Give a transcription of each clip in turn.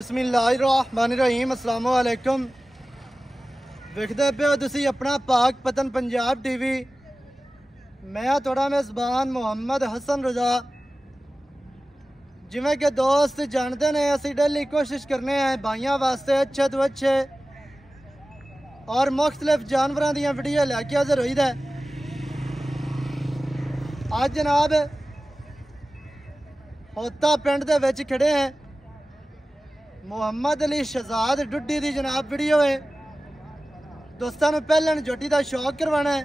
बिस्मिल्लाहिर्रहमानिर्रहीम अस्सलाम वालेकुम। वेखदे पे हो तुसी अपना पाक पतन पंजाब टीवी। मैं थोड़ा मेज़बान मुहम्मद हसन रजा। जिमें के दोस्त जानते ने असी डेली कोशिश करने हैं भाइयों वास्ते अच्छे तो अच्छे और मुख्तलिफ जानवरों दी वीडियो लैके हाजिर होई दा। आज जनाब होता पिंड दे विच खड़े हैं। मुहम्मद अली शहजाद डुड्डी की जनाब वीडियो है। दोस्तों को पहलन झोटी का शौक करवाना है,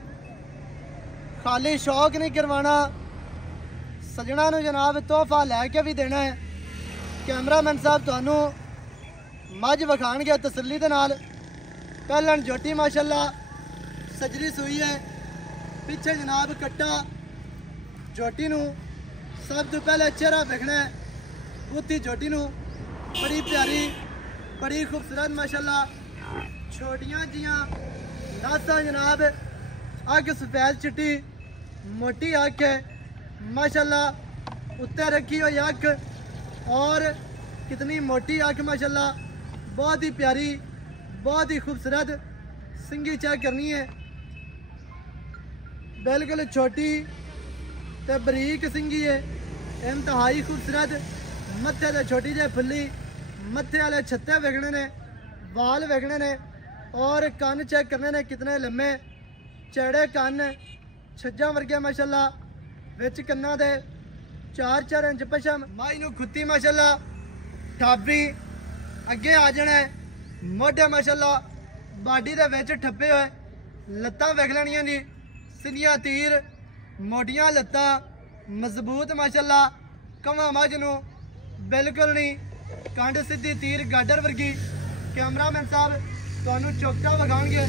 खाली शौक नहीं करवाना, सजना जनाब तोहफा लैके भी देना है। कैमरामैन साहब थानू मझ विखाणगे तसल्ली दे नाल। पहलन झोटी माशाल्लाह सजरी सूई है, पिछे जनाब कट्टा। झोटी नू सब तो पहले चेहरा देखना है। उती झोटी नू बड़ी प्यारी बड़ी खूबसूरत माशाल्लाह छोटियां जियां नासा जनाब। अग सफेद चिट्टी मोटी अख है माशाल्लाह, उत्ते रखी हुई अख और कितनी मोटी अख माशाल्लाह, बहुत ही प्यारी बहुत ही खूबसूरत। सिंगी चेक करनी है, बिल्कुल छोटी ते बरीक सिंगी है, इंतहाई खूबसूरत। मत्थे ते छोटी जी फुल्ली, मत्थे वाले छत्ते वेखने ने, वाल वेखने ने और कन चेक करने ने कितने लम्बे चौड़े कन, छज्जा वर्गे माशाल्लाह। विच कन्ना दे 4-4 इंच पशम। माई नू खुत्ती माशाल्लाह ठाबी अगे आ जाना है। मोढे माशाल्लाह बाडी दे विच ठप्पे हुए, लत्तां वेख लैनियां जी, सिद्धियां तीर, मोटियां लत्तां, मजबूत माशाल्लाह। कवां मझ नू बिल्कुल नहीं, कंड सीधी तीर गाडर वर्गी। कैमरामैन साहब तुहानू चौका विखाणगे,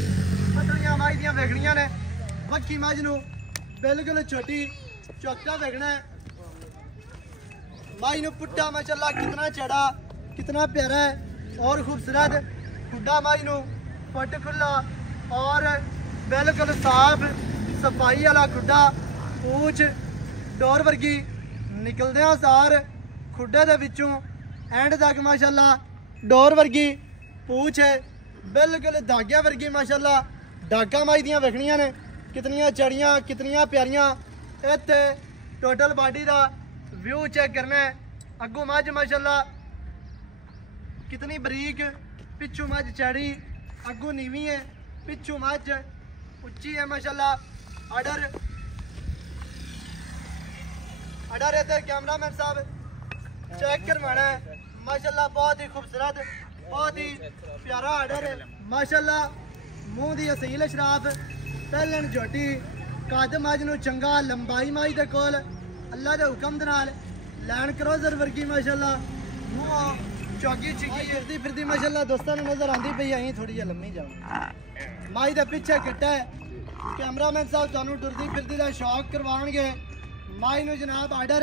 पतलियां मझ दियां वेखनियां ने। बक्खी मझ नू बिल्कुल छोटी चौका वेखना है। मझ नू पुट्टा माशाल्लाह कितना चढ़ा कितना प्यारा है और खूबसूरत। खुड्डा मझ नू फट खुला और बिल्कुल साफ सफाई वाला खुड्डा। पूछ डोर वर्गी, निकलदियां सार खुड्डे दे विचों एंड तक माशाल्लाह डोर वर्गी पूछ है, बिल्कुल धागे वर्गी माशाल्लाह। डागा माई दियां वेखनियां ने कितनियां चढ़ियां कितनियां प्यारियां। इत्थे टोटल बॉडी का व्यू चेक करना है। अगू मझ माशाल्लाह कितनी बरीक, पिछू मझ चढ़ी, अगू नीवी है, पिछू मझ उच्ची है माशाल्लाह। अडर अडर इधर कैमरामैन साहब चेक करवाना है माशाल्लाह। बहुत ही खूबसूरत बहुत ही प्यारा आर्डर है माशाल्लाह। मुंह दी असील शराब, पहलन झोटी, कद मझ नू चंगा, लंबाई मझ दे कोल अल्लाह दे हुक्म दे नाल लैंड क्रोजर वर्गी माशाल्लाह। मुंह चौकी चिकी फिरदी फिरदी माशाल्लाह दोस्तों नजर आती पई। अं थोड़ी जी लम्मी जाओ, मझ दे पिछे कट्टा है। कैमरामैन साहब तुहानू टुरदी फिरदी दा शौक करवाणगे। मझ नू जनाब आर्डर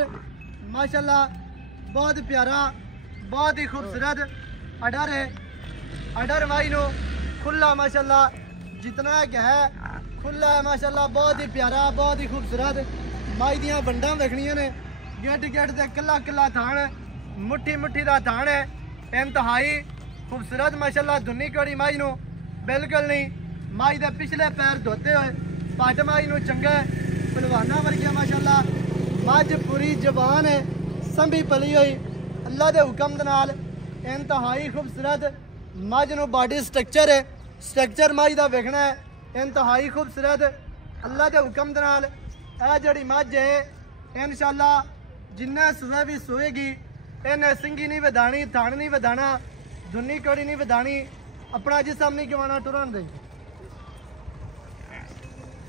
माशाल्लाह बहुत प्यारा बहुत ही खूबसूरत अडर है। अडर माई नो खुला माशाल्लाह, जितना है खुला है माशाल्लाह, बहुत ही प्यारा बहुत ही खूबसूरत। माई दियां वंडां वेखनियां ने, गेट गेट से कला कला थान, मुट्ठी मुट्ठी का थान है, इंतहाई खूबसूरत माशाल्लाह। धुनी कड़ी माई नो बिल्कुल नहीं, माई दे पिछले पैर धोते हुए, पट माई नो चंगा है, पहलवाना वर्गिया माशाल्लाह। मझ पूरी जवान है, संभी पली हुई अल्लाह के हुक्म दे नाल, इंतहाई खूबसूरत। मझ नू बॉडी स्ट्रक्चर है, स्ट्रक्चर मझ का वेखना है, इंतहाई खूबसूरत अल्लाह के हुक्म दे नाल। यह जिहड़ी मझ है इंशाअल्लाह जिन्ना सूए भी सूएगी, इन्हें सिंगी नहीं वधानी, थन नहीं वधाना, धुनी कड़ी नहीं वधानी, अपना जिसम नहीं गवाना, टुरन दे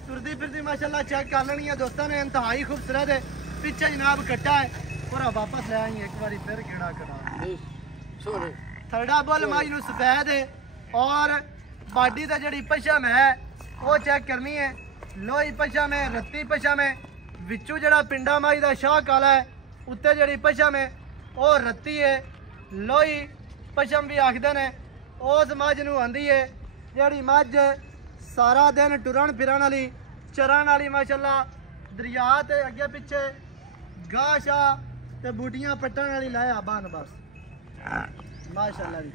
तुरदी फिरदी माशाल्लाह चेक कर लेनी है दोस्तों ने। इंतहाई खूबसूरत है, पिछे जनाब कट्टा है और वापस ले आई एक बार फिर गेड़ा करा। थर्डा बुल माई नू सफेद है और बाडी का जी पशम है वो चेक करनी है। लोही पशम है, रत्ती पशम है, विचू जड़ा पिंडा माई का शाह काला है, उत्ते जी पशम है वो रत्ती है, लोही पशम भी आखते हैं। उस मझ नू आंदी है जी मझ सारा दिन टुरन फिरन वाली चरन वाली माशाल्लाह। दरिया ते अगे पिछे गाह शाह ते बूटियां पट्टन वाली लाया बन बस। माशाअल्लाह जी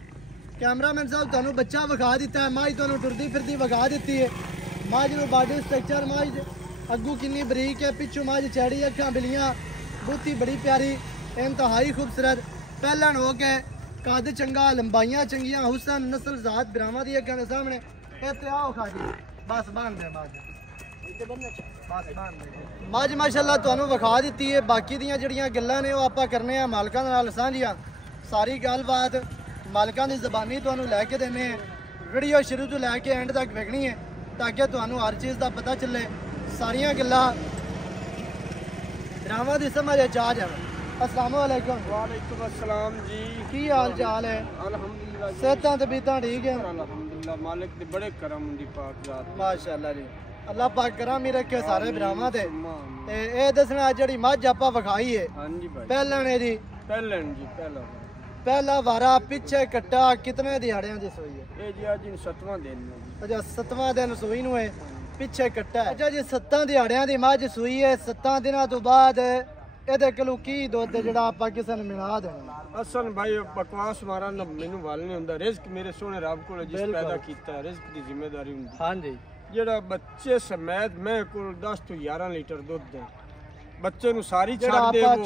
कैमरामैन साहब ਤੁਹਾਨੂੰ ਬੱਚਾ ਵਿਖਾ ਦਿੱਤਾ ਹੈ ਮਾਝ ਤੁਹਾਨੂੰ ਟੁਰਦੀ ਫਿਰਦੀ ਵਿਖਾ ਦਿੱਤੀ ਹੈ ਮਾਝ ਨੂੰ ਬਾਡੀ ਸਟਰਕਚਰ ਮਾਝ ਅੱਗੂ ਕਿੰਨੀ ਬਰੀਕ ਹੈ ਪਿੱਛੋਂ ਮਾਝ ਚੈੜੀ ਅੱਖਾਂ ਬਿਲੀਆਂ ਬੁੱਤੀ ਬੜੀ ਪਿਆਰੀ ਇੰਤਹਾਈ ਖੂਬਸੂਰਤ ਪਹਿਲਣ ਹੋ ਕੇ ਕੱਦ ਚੰਗਾ ਲੰਬਾਈਆਂ ਚੰਗੀਆਂ ਹੁਸਨ ਨਸਲ ਜ਼ਾਤ ਬਰਾਵਾਂ ਦੀ ਅੱਖਾਂ ਦੇ ਸਾਹਮਣੇ ਇਹ ਤੇ ਆਓ ਖਾਜੀ ਬਸ ਬੰਦ ਹੈ ਮਾਝ ਮੱਝ ਮਾਸ਼ਾਅੱਲਾ ਤੁਹਾਨੂੰ ਵਿਖਾ ਦਿੱਤੀ ਹੈ ਬਾਕੀ ਦੀਆਂ ਜਿਹੜੀਆਂ ਗੱਲਾਂ ਨੇ ਉਹ ਆਪਾਂ ਕਰਨੇ ਆ ਮਾਲਕਾਂ ਦੇ ਨਾਲ ਸਾਂਝੀਆਂ ਸਾਰੀ ਗੱਲਬਾਤ ਮਾਲਕਾਂ ਦੀ ਜ਼ਬਾਨੀ ਤੁਹਾਨੂੰ ਲੈ ਕੇ ਦੇਣੇ ਆ ਵੀਡੀਓ ਸ਼ੁਰੂ ਤੋਂ ਲੈ ਕੇ ਐਂਡ ਤੱਕ ਵੇਖਣੀ ਹੈ ਤਾਂ ਕਿ ਤੁਹਾਨੂੰ ਹਰ ਚੀਜ਼ ਦਾ ਪਤਾ ਚੱਲੇ ਸਾਰੀਆਂ ਗੱਲਾਂ ਡਰਾਮਾ ਦੀ ਸਮਝ ਆ ਜਾਵੇ अस्सलाम वालेकुम वालेकुम अस्सलाम जी की हाल चाल है अल्हम्दुलिल्लाह सेहतां तबीयतां ठीक है अल्हम्दुलिल्लाह मालिक दे बड़े करम दी पाक जात माशाअल्लाह जी अल्लाह पाक करम ही रखे सारे भरावां ते ਇਹ ਦੱਸਣਾ ਜਿਹੜੀ ਮੱਝ ਆਪਾਂ ਵਿਖਾਈ ਹੈ हां जी भाई ਪਹਿਲਾਂ ਨੇ ਜੀ ਪਹਿਲਾ ਵਾਰਾ ਪਿੱਛੇ ਕੱਟਾ ਕਿਤਨੇ ਦਿਹਾੜਿਆਂ ਦੀ ਸੋਈ ਹੈ ਇਹ ਜੀ ਅੱਜ 7ਵਾਂ ਦਿਨ ਹੈ ਜੀ ਅੱਛਾ 7ਵਾਂ ਦਿਨ ਸੂਈ ਨੂੰ ਹੈ ਪਿੱਛੇ ਕੱਟਾ ਹੈ ਅੱਛਾ ਜੀ 7 ਦਿਹਾੜਿਆਂ ਦੀ ਮੱਝ ਸੂਈ ਹੈ 7 ਦਿਨਾਂ ਤੋਂ ਬਾਅਦ ਇਹਦੇ ਕੋਲੋਂ ਕੀ ਦੁੱਧ ਜਿਹੜਾ ਆਪਾਂ ਕਿਸੇ ਨੂੰ ਮਿਲਾ ਦੇਣਾ ਅਸਲ ਭਾਈ ਬਕਵਾਸ ਮਾਰਾ ਨਾ ਮੈਨੂੰ ਵੱਲ ਨਹੀਂ ਹੁੰਦਾ ਰਿਜ਼ਕ ਮੇਰੇ ਸੋਹਣੇ ਰੱਬ ਕੋਲ ਜਿਸ ਪੈਦਾ ਕੀਤਾ ਰਿਜ਼ਕ ਦੀ ਜ਼ਿੰਮੇਵਾਰੀ ਹੁੰਦੀ ਹਾਂਜੀ ਜਿਹੜਾ ਬੱਚੇ ਸਮੇਤ ਮੈਂ ਕੋਲ 10 ਤੋਂ 11 ਲੀਟਰ ਦੁੱਧ ਦੇ ਬੱਚੇ ਨੂੰ ਸਾਰੀ ਛੱਡ ਦੇਵੋ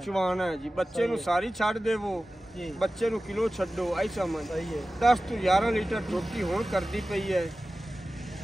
ਚਵਾਣਾ ਹੈ ਜੀ ਬੱਚੇ ਨੂੰ ਸਾਰੀ ਛੱਡ ਦੇਵੋ ਜੀ ਬੱਚੇ ਨੂੰ ਕਿਲੋ ਛੱਡੋ ਐਸਾ ਮਨ ਸਹੀ ਹੈ 10 ਤੋਂ 11 ਲੀਟਰ ਰੋਟੀ ਹੁਣ ਕਰਦੀ ਪਈ ਹੈ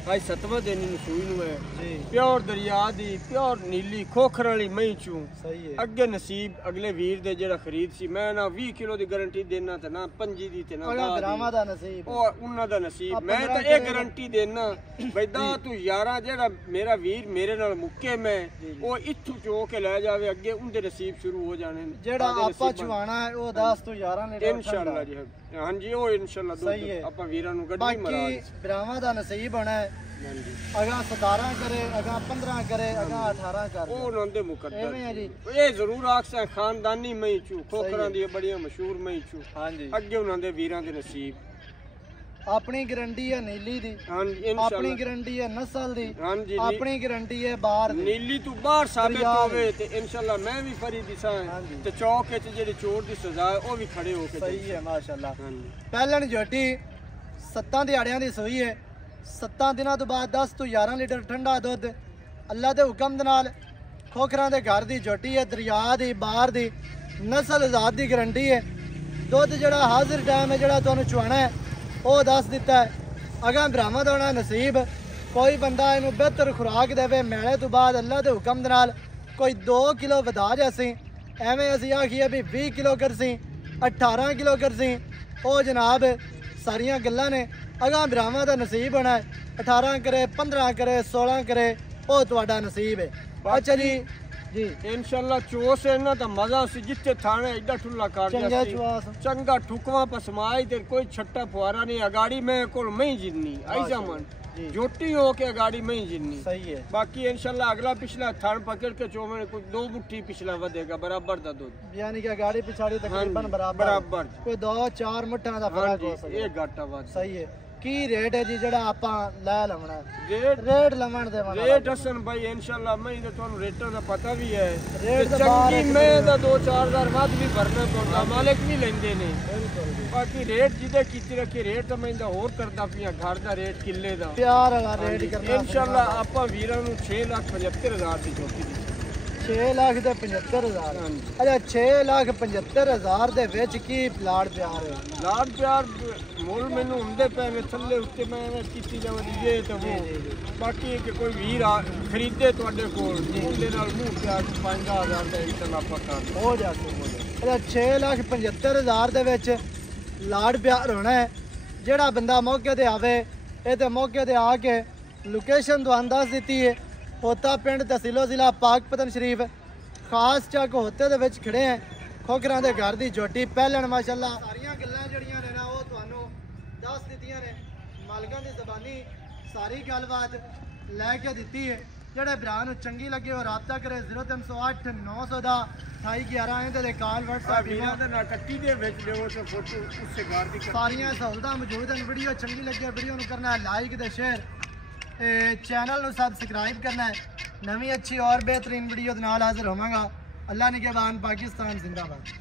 ਅੱਜ 7ਵਾਂ ਦਿਨ ਨੂੰ ਸੂਈ ਨੂੰ ਹੈ ਜੀ ਪਿਓਰ ਦਰਿਆ ਦੀ ਪਿਓਰ ਨੀਲੀ ਖੋਖਰ ਵਾਲੀ ਮਹੀਂ ਚੂ ਸਹੀ ਹੈ ਅੱਗੇ ਨਸੀਬ ਅਗਲੇ ਵੀਰ ਦੇ ਜਿਹੜਾ ਖਰੀਦ ਸੀ ਮੈਂ ਨਾ 20 ਕਿਲੋ ਦੀ ਗਾਰੰਟੀ ਦੇਣਾ ਤੇ ਨਾ 5 ਦੀ ਤੇ ਨਾ 10 ਗ੍ਰਾਮਾਂ ਦਾ ਨਸੀਬ ਉਹ ਉਹਨਾਂ ਦਾ ਨਸੀਬ ਮੈਂ ਤਾਂ ਇਹ ਗਾਰੰਟੀ ਦੇਣਾ ਬਈ ਦਾ ਤੂੰ ਯਾਰਾ ਜਿਹੜਾ ਮੇਰਾ ਵੀਰ ਮੇਰੇ ਨਾਲ ਮੁੱਕੇ ਮੈਂ ਉਹ ਇੱਥੋਂ ਚੋ ਕੇ ਲੈ ਜਾਵੇ ਅੱਗੇ ਉਹਦੇ ਨਸੀਬ ਸ਼ੁਰੂ ਹੋ ਜਾਣੇ ਨੇ ਜਿਹੜਾ ਆਪਾਂ ਚਵਾਣਾ ਹੈ ਉਹ 10 ਤੋਂ 11 ਲੀਟਰ ਇਨਸ਼ਾਅੱਲਾ ਜੀ ਹਾਂਜੀ ਉਹ ਇਨਸ਼ਾਅੱਲਾ ਦੁੱਧ ਆਪਾਂ ਵੀਰਾਂ ਨੂੰ ਗੱਡੀ ਮਰਾ ਬਾਕੀ ਭਰਾਵਾਂ ਦਾ ਨਸੀਬ ਹੋਣਾ ਹੈ ਅਗਾ 17 ਕਰੇ ਅਗਾ 15 ਕਰੇ ਅਗਾ 18 ਕਰ ਉਹ ਉਹਨਾਂ ਦੇ ਮੁਕੱਦਰ ਐਵੇਂ ਹੈ ਜੀ ਇਹ ਜ਼ਰੂਰ ਆਖਸਾਂ ਖਾਨਦਾਨੀ ਮਹੀਂ ਚੂ ਖੋਖਰਾਂ ਦੀ ਬੜੀਆਂ ਮਸ਼ਹੂਰ ਮਹੀਂ ਚੂ ਹਾਂਜੀ ਅੱਗੇ ਉਹਨਾਂ ਦੇ ਵੀਰਾਂ ਦੇ ਨਸੀਬ ਆਪਣੀ ਗਾਰੰਟੀ ਹੈ ਨੀਲੀ ਦੀ ਹਾਂਜੀ ਆਪਣੀ ਇਨਸ਼ਾਅੱਲਾ ਗਾਰੰਟੀ ਹੈ ਨਸਲ ਦੀ ਹਾਂਜੀ ਆਪਣੀ ਗਾਰੰਟੀ ਹੈ ਬਾਹਰ ਦੀ ਨੀਲੀ ਤੋਂ ਬਾਹਰ ਸਾਬਿਤ ਹੋਵੇ ਤੇ ਇਨਸ਼ਾਅੱਲਾ ਮੈਂ ਵੀ ਫਰੀਦੀ ਸਾਂ ਤੇ ਚੌਕ ਵਿੱਚ ਜਿਹੜੀ ਚੋਰ ਦੀ ਸਜ਼ਾ ਹੈ ਉਹ ਵੀ ਖੜੇ ਹੋ ਕੇ ਸਹੀ ਹੈ ਮਾਸ਼ਾਅੱਲਾ ਹਾਂਜੀ ਪਹਿਲਣ ਜੋਟੀ 7 ਦਿਹਾੜਿਆਂ ਦੀ ਸੋਈ ਹੈ 7 ਦਿਨਾਂ ਤੋਂ ਬਾਅਦ 10 ਤੋਂ 11 ਲੀਟਰ ਠੰਡਾ ਦੁੱਧ ਅੱਲਾ ਦੇ ਹੁਕਮ ਦੇ ਨਾਲ ਖੋਖਰਾਂ ਦੇ ਘਰ ਦੀ ਜੋਟੀ ਹੈ ਦਰਿਆ ਦੀ ਬਾਹਰ ਦੀ ਨਸਲ ਆਜ਼ਾਦ ਦੀ ਗਾਰੰਟੀ ਹੈ ਦੁੱਧ ਜਿਹੜਾ ਹਾਜ਼ਰ ਟਾਈਮ ਹੈ ਜਿਹੜਾ ਤੁਹਾਨੂੰ ਚੁਆਣਾ ਹੈ ਉਹ ਦੱਸ ਦਿੱਤਾ ਹੈ ਅਗਾਂ ਭਰਾਵਾਂ ਦਾ ਹੋਣਾ ਨਸੀਬ ਕੋਈ ਬੰਦਾ ਇਹਨੂੰ ਬਿਹਤਰ ਖੁਰਾਕ ਦੇਵੇ ਮੈਲੇ ਤੋਂ ਬਾਅਦ ਅੱਲਾ ਦੇ ਹੁਕਮ ਦੇ ਨਾਲ ਕੋਈ 2 ਕਿਲੋ ਵਧਾ ਜਾਸੀ ਐਵੇਂ ਅਸੀਂ ਆਖੀਏ ਵੀ 20 ਕਿਲੋ ਕਰਸੀ 18 ਕਿਲੋ ਕਰਸੀ ਉਹ ਜਨਾਬ ਸਾਰੀਆਂ ਗੱਲਾਂ ਨੇ ਅਗਾਂ ਭਰਾਵਾਂ ਦਾ ਨਸੀਬ ਹੋਣਾ ਹੈ 18 ਕਰੇ 15 ਕਰੇ 16 ਕਰੇ ਉਹ ਤੁਹਾਡਾ ਨਸੀਬ ਹੈ ਅੱਛਾ ਜੀ ਜੀ ਇਨਸ਼ਾਅੱਲਾ ਚੋਸ ਇਹਨਾਂ ਦਾ ਮਜ਼ਾ ਸੀ ਜਿੱਥੇ ਥਾਣੇ ਐਡਾ ਠੁੱਲਾ ਕਰ ਚੰਗਾ ਦਿਆ ਚਵਾਸ ਚੰਗਾ ਠੁਕਵਾ ਪਸਮਾਈ ਤੇ ਕੋਈ ਛੱਟਾ ਫੁਆਰਾ ਨਹੀਂ ਅਗਾੜੀ ਮੈਂ ਕੋਲ ਮੈਂ ਜਿੰਨੀ ਐਸਾ ਮਨ ਜੋਟੀ ਹੋ ਕੇ ਅਗਾੜੀ ਮੈਂ ਜਿੰਨੀ ਸਹੀ ਹੈ ਬਾਕੀ ਇਨਸ਼ਾਅੱਲਾ ਅਗਲਾ ਪਿਛਲਾ ਥਣ ਪਕੜ ਕੇ ਚੋਵੇਂ ਕੋਈ 2 ਮੁੱਠੀ ਪਿਛਲਾ ਵਧੇਗਾ ਬਰਾਬਰ ਦਾ ਦੁੱਧ ਯਾਨੀ ਕਿ ਗਾੜੀ ਪਿਛਾੜੀ ਤਕਰੀਬਨ ਬਰਾਬਰ ਕੋਈ 2-4 ਮੁੱਠਾਂ ਦਾ ਫਰਕ ਹੋ ਸਕਦਾ ਇਹ ਘਾਟਾ ਵੱਧ ਸਹੀ ਹੈ ਕੀ ਰੇਟ ਹੈ ਜੀ ਜਿਹੜਾ ਆਪਾਂ ਲੈ ਲਵਣਾ ਰੇਟ ਲਵਣ ਦੇ ਰੇਟ ਹਸਨ ਭਾਈ ਇਨਸ਼ਾਅੱਲਾ ਮੈਂ ਤਾਂ ਤੁਹਾਨੂੰ ਰੇਟਾਂ ਦਾ ਪਤਾ ਵੀ ਹੈ ਰੇਟ ਦਾ ਚੰਗੀ ਮੈਂ ਦਾ 2-4000 ਵੱਧ ਵੀ ਭਰਨਾ ਪੈਂਦਾ ਮਾਲਕ ਵੀ ਲੈਂਦੇ ਨੇ ਬਾਕੀ ਰੇਟ ਜਿਹਦੇ ਕੀਤੀ ਰੱਖੀ ਰੇਟ ਤਾਂ ਮੈਂ ਹੋਰ ਕਰਦਾ ਪਿਆ ਘਰ ਦਾ ਰੇਟ ਕਿੱਲੇ ਦਾ ਪਿਆਰ ਵਾਲਾ ਰੇਟ ਕਰਨਾ ਇਨਸ਼ਾਅੱਲਾ ਆਪਾਂ ਵੀਰਾਂ ਨੂੰ 6,75,000 ਦੀ ਚੌਕੀ ਦੀ 6,75,000 ਅੱਛਾ 6,75,000 ਦੇ ਵਿੱਚ ਕੀ ਪਲਾਟ ਪਿਆਰ ਹੈ ਲਾੜ ਪਿਆਰ ਮੁੱਲ ਮੈਨੂੰ ਹੁੰਦੇ ਪਏ ਨੇ ਥੱਲੇ ਉੱਤੇ ਮੈਂ ਕੀਤੀ ਜਾਵਾਂ ਇਹ ਤੇ ਉਹ ਬਾਕੀ ਕਿ ਕੋਈ ਵੀਰ ਖਰੀਦੇ ਤੁਹਾਡੇ ਕੋਲ ਉਹਦੇ ਨਾਲ ਮੂੰਹ ਪਿਆਰ 5,000 ਦਾ ਇਨਸ਼ਾਅੱਲਾ ਆਪਾਂ ਕਰ ਹੋ ਜਾਵੇ ਅੱਛਾ 6,75,000 ਦੇ ਵਿੱਚ ਲਾੜ ਪਿਆਰ ਹੋਣਾ ਹੈ ਜਿਹੜਾ ਬੰਦਾ ਮੌਕੇ ਤੇ ਆਵੇ ਇਹ ਤੇ ਮੌਕੇ ਤੇ ਆ ਕੇ ਲੋਕੇਸ਼ਨ ਤੁਹਾਨੂੰ ਦੱਸ ਦਿੱਤੀ ਹੈ ਹੋਤਾ ਪਿੰਡ ਤਹਿਸੀਲੋ ਜ਼ਿਲ੍ਹਾ ਪਾਕਪਤਨ ਸ਼ਰੀਫ ਖਾਸ ਚੱਕ ਹੋਤੇ ਦੇ ਵਿੱਚ ਖੜੇ ਆ ਖੋਖਰਾਂ ਦੇ ਘਰ ਦੀ ਜੋਟੀ ਪਹਿਲਣ ਮਾਸ਼ਾਅੱਲਾ ਸਾਰੀਆਂ ਗੱਲਾਂ ਜਿਹੜੀਆਂ ਨੇ ਨਾ ਉਹ ਤੁਹਾਨੂੰ ਦੱਸ ਦਿੱਤੀਆਂ ਨੇ ਮਾਲਕਾਂ ਦੀ ਜ਼ਬਾਨੀ ਸਾਰੀ ਗੱਲਬਾਤ ਲੈ ਕੇ ਦਿੱਤੀ ਹੈ ਜਿਹੜੇ ਭਰਾ ਨੂੰ ਚੰਗੀ ਲੱਗੇ ਉਹ ਰਾਬਤਾ ਕਰੇ 0308 900 ਦਾ 2811 ਇਹਦੇ ਲਈ ਕਾਲ WhatsApp ਵੀਰਾਂ ਦੇ ਨਾਲ ਕੱਟੀ ਦੇ ਵਿੱਚ ਲਿਓ ਤੇ ਫੋਟੋ ਉਸੇ ਘਰ ਦੀ ਸਾਰੀਆਂ ਸਹੂਲਤਾਂ ਮੌਜੂਦ ਹਨ ਵੀਡੀਓ ਚੰਗੀ ਲੱਗੇ ਵੀਡੀਓ ਨੂੰ ਕਰਨਾ ਹੈ ਲਾਈਕ ਤੇ ਸ਼ੇਅਰ चैनल ਨੂੰ सब्सक्राइब करना है नवी अच्छी और बेहतरीन वीडियो के नाल हाजिर होवांगा अल्लाह निगहबान पाकिस्तान जिंदाबाद।